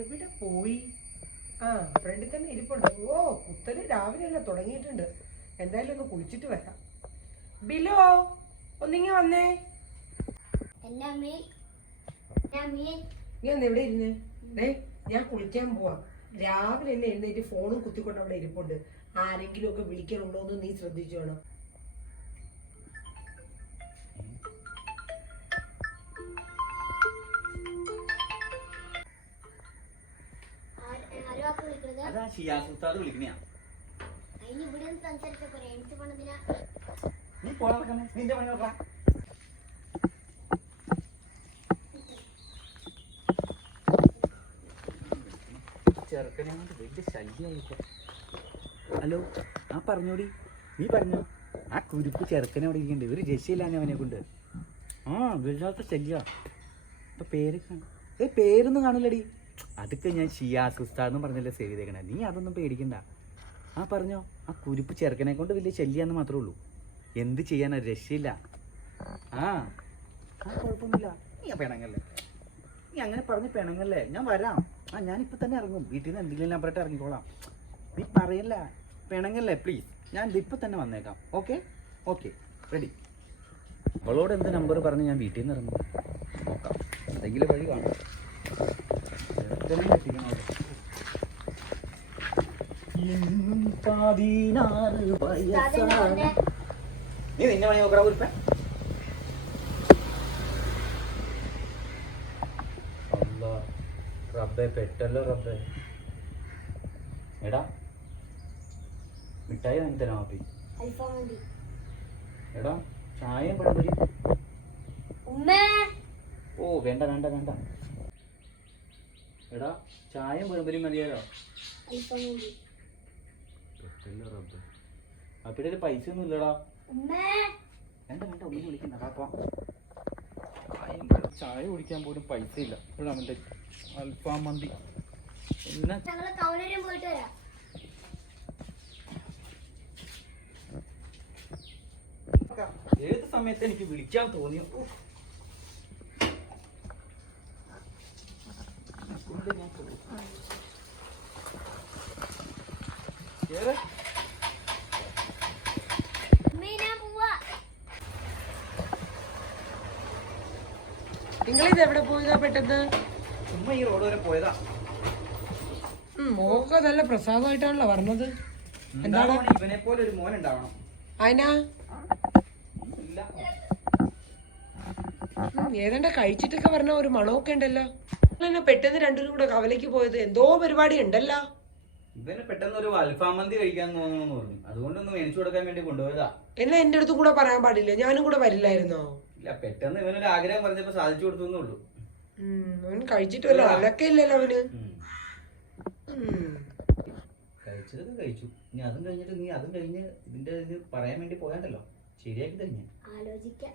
എവിടെ പോയി? ആ ഫ്രണ്ടിൽ തന്നെ ഇരിപ്പുണ്ട്. ഓ കുത്തൽ രാവിലെ തന്നെ തുടങ്ങിയിട്ടുണ്ട്. എന്തായാലും ഒന്ന് കുളിച്ചിട്ട് വരാം. ബിലോ ഒന്നിങ്ങ വന്നേ. നീ ഒന്ന് എവിടെ ഇരുന്ന്? ഞാൻ കുളിക്കാൻ പോവാം. രാവിലെ തന്നെ എഴുന്നേറ്റ് ഫോണും കുത്തിക്കൊണ്ട് അവിടെ ഇരിപ്പുണ്ട്. ആരെങ്കിലും ഒക്കെ വിളിക്കണുണ്ടോ എന്ന് നീ ശ്രദ്ധിച്ചു അതാ ഷിയാസ് ഉസ്താദ് വിളിക്കണയാ ഇവിടെ നീ നടക്കണേ. നിന്റെ പണി നോക്കാം ചെറുക്കനെ കൊണ്ട് വലിയ ശല്യമായിപ്പോ ഹലോ ആ പറഞ്ഞോടി. നീ പറഞ്ഞോ. ആ കുരുപ്പ് ചെറുക്കനെ അവിടെ ഇരിക്കണ്ടേ. ഒരു രക്ഷയില്ലാഞ്ഞ അവനെ കൊണ്ട്. ആ വല്ലാത്ത ശല്യ. ഇപ്പൊ പേര് കാണും. ഏ പേരൊന്നും കാണില്ലടി അതൊക്കെ ഞാൻ ഷിയാസ് ഉസ്താദ് പറഞ്ഞല്ലേ സേവ് ചെയ്തേക്കണേ. നീ അതൊന്നും പേടിക്കണ്ട. ആ പറഞ്ഞോ ആ കുരുപ്പ് ചെറുക്കനെ കൊണ്ട് വലിയ ശല്യാന്ന് മാത്രമേ ഉള്ളൂ. എന്ത് ചെയ്യാനാ? രക്ഷയില്ല. ആ കുഴപ്പമൊന്നുമില്ല. നീ പിണങ്ങല്ലേ? നീ അങ്ങനെ പറഞ്ഞ് പിണങ്ങല്ലേ? ഞാൻ വരാം. ആ ഞാനിപ്പോൾ തന്നെ ഇറങ്ങും. വീട്ടിൽ നിന്ന് എന്തെങ്കിലും നമ്പറായിട്ട് ഇറങ്ങിക്കോളാം. നീ പറയല്ല. പിണങ്ങല്ലേ? പ്ലീസ് ഞാൻ ഇപ്പൊ തന്നെ വന്നേക്കാം. ഓക്കെ ഓക്കെ റെഡി അവളോട് എന്ത് നമ്പർ പറഞ്ഞ് ഞാൻ വീട്ടിൽ നിന്ന് ഇറങ്ങും? നോക്കാം. എന്തെങ്കിലും വഴി കാണും. എന്നും പതിനാറ് വയസ്സാണ്. നീ നിന്നെ പണി നോക്കടാ കുരിപ്പ. റബ്ബെ പെട്ടല്ലോ റബ്ബെ. എടാ മിഠായി വാങ്ങി തരാം എടാ ചായയും ഓ വേണ്ട വേണ്ട വേണ്ട. എടാ ചായയും പഴംപൊരിയും മതിയാലോ അപ്പിടെ പൈസ ഒന്നും ഇല്ലടാ. വേണ്ട വേണ്ട ഒന്നും വിളിക്കണ്ട കാപ്പാ ചായ കുടിക്കാൻ പോലും പൈസ ഇല്ല ഇപ്പോഴാണ് അവന്റെ അൽഫാം മന്തി. പോയിട്ട് വരാം. ഏത് സമയത്ത് എനിക്ക് വിളിക്കാൻ തോന്നിയോ ഉഫ്. കൊണ്ട് ഞാൻ പോകും. പോവാ നിങ്ങളിത് എവിടെ പോയതാ പെട്ടെന്ന്? ചുമ്മാ ഈ റോഡ് വരെ പോയതാ. മോക്ക് നല്ല പ്രസാദമായിട്ടാണല്ലോ പറഞ്ഞത് എന്താണ്? ഇവനെ പോലെ ഒരു മോൻ ഉണ്ടാവണം. അതിനാ ഏതാണ്ട് കഴിച്ചിട്ടൊക്കെ പറഞ്ഞ ഒരു മണമൊക്കെ ഉണ്ടല്ലോ. പെട്ടെന്ന് രണ്ടുപേരും കൂടെ കവലയ്ക്ക് പോയത്? എന്തോ പരിപാടി ഉണ്ടല്ലോ. ഇവന് പെട്ടെന്ന് ഒരു അൽഫാം മന്തി കഴിക്കാൻ തോന്നുന്നു പറഞ്ഞു. അതുകൊണ്ടൊന്ന് മേടിച്ചു കൊടുക്കാൻ വേണ്ടി കൊണ്ടുപോയതാ. എന്നാ എന്റെ അടുത്തും കൂടെ പറയാൻ പാടില്ല. ഞാനും കൂടെ വരില്ലായിരുന്നോ? ഇല്ല പെട്ടെന്ന് ഇവനൊരു ആഗ്രഹം പറഞ്ഞപ്പോ സാധിച്ചു കൊടുത്തു ഉള്ളൂ. കഴിച്ചിട്ട് വല്ല അലക്കെ ഇല്ലല്ലോ അവന്. കഴിച്ചതൊക്കെ കഴിച്ചു. ഇനി അതും കഴിഞ്ഞിട്ട് നീ അതും കഴിഞ്ഞ് ഇതിന്റെ ഇത് പറയാൻ വേണ്ടി പോയാണ്ടല്ലോ. ശരിയാക്കി തന്നെ ആലോചിക്കാം.